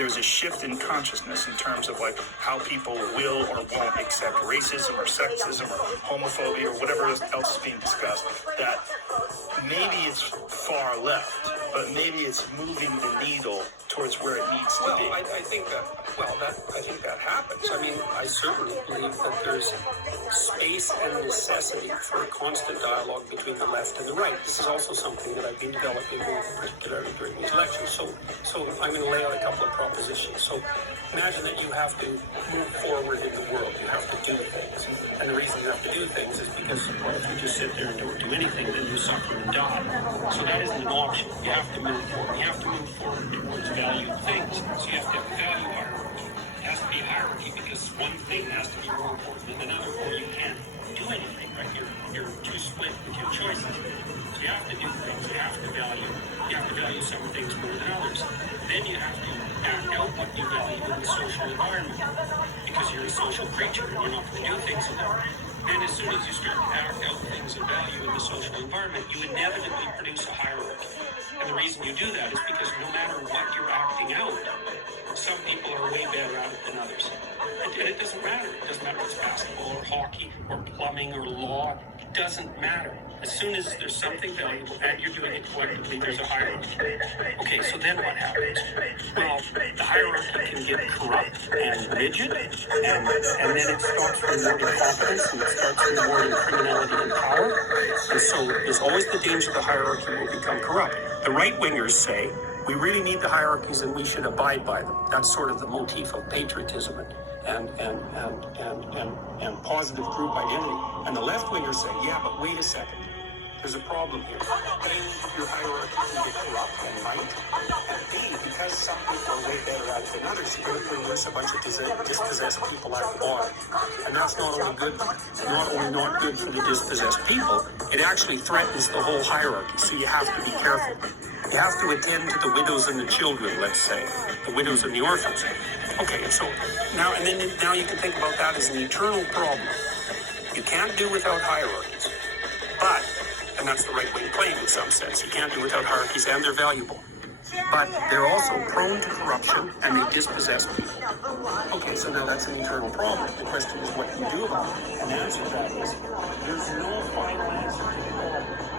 there's a shift in consciousness in terms of like how people will or won't accept racism or sexism or homophobia or whatever else is being discussed, that maybe it's far left, but maybe it's moving the needle towards where it needs to be. I think that happens. I mean, I certainly believe that there's space and necessity for a constant dialogue between the left and the right. This is also something that I've been developing more particularly during these elections. So I'm going to lay out a couple of propositions. So imagine that you have to move forward in the world. You have to do things. And the reason you have to do things is because if you just sit there and don't do anything, then you suffer and die. So that isn't an option. You have to move forward. You have to move forward towards valued things. So you have to have a value hierarchy. It has to be a hierarchy because one thing has to be more important than another, or you can't do anything, right? You're too split with your choices. So you have to do things. You have to value some things more than others. Then you have to act out what you value in the social environment because you're a social creature and you're not going to do things alone. And as soon as you start to act out things of value in the social environment, you inevitably produce a hierarchy. And the reason you do that is because no matter what you're acting out, some people are way better at it than others. And it doesn't matter. It doesn't matter if it's basketball or hockey or plumbing or law. It doesn't matter. As soon as there's something valuable and you're doing it collectively, there's a hierarchy. Okay, so then what happens? Well, the hierarchy can get corrupt and rigid, and then it starts rewarding competence, and it starts rewarding criminality and power. And so there's always the danger the hierarchy will become corrupt. The right-wingers say, we really need the hierarchies and we should abide by them. That's sort of the motif of patriotism and positive group identity. And the left-wingers say, yeah, but wait a second. There's a problem here. A, your hierarchy can get corrupt and right. And B, because some people are way better at it than others, you're going to produce a bunch of dispossessed people out of the bottom. And that's not only not good for the dispossessed people, it actually threatens the whole hierarchy. So you have to be careful. You have to attend to the widows and the children, let's say, the widows and the orphans. Okay, so now you can think about that as an eternal problem. You can't do without hierarchies, but, and that's the right-wing claim in some sense, you can't do without hierarchies and they're valuable. But they're also prone to corruption and they dispossess people. Okay, so now that's an eternal problem. The question is what you do about it. And the answer to that is, there's no final answer to the problem.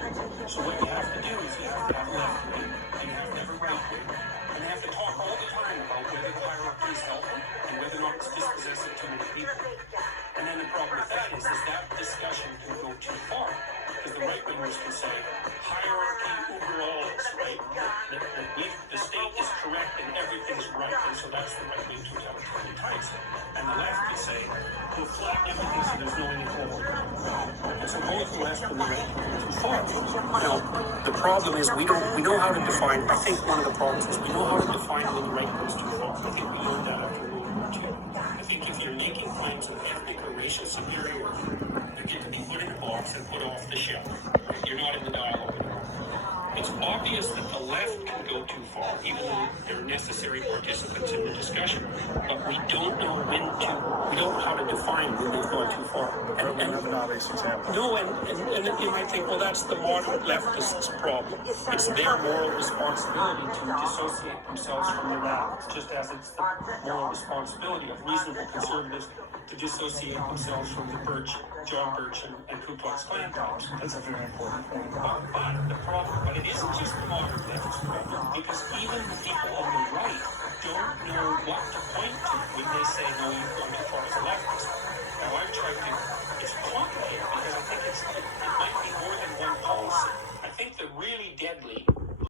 So what you have to do is you have to have left wing and you have to have a right wing. And you have to talk all the time about whether the hierarchy is healthy and whether or not it's dispossessing too many people. And then the problem with that is that discussion can go too far. Because the right wingers can say, hierarchy overall is right. The state is correct and everything's right. And so that's the right wing totalitarian types. And the left can say, we'll flat everything so there's no inequality. And so both the left and the right can go too far. Now, the problem is we know how to define, I think one of the problems is we know how to define when the right goes too far. I think we learned that after World War II. I think if you're making claims of ethnic or racial superiority, you can be put in a box and put off the shelf. You're not in the dialogue anymore. It's obvious that the left can go too far, even though they're necessary participants in the discussion. But we don't know how to define when they've gone too far. And you might think, well, that's the moderate leftist's problem. It's their moral responsibility to dissociate themselves from the radicals, just as it's the moral responsibility of reasonable conservatives to dissociate themselves from the John Birch and Ku Klux Klan types. That's a very important point. But it isn't just the moderate leftist problem, because even the people on the right don't know what to point to when they say, no, you've gone too far as a leftist. Now, I've tried to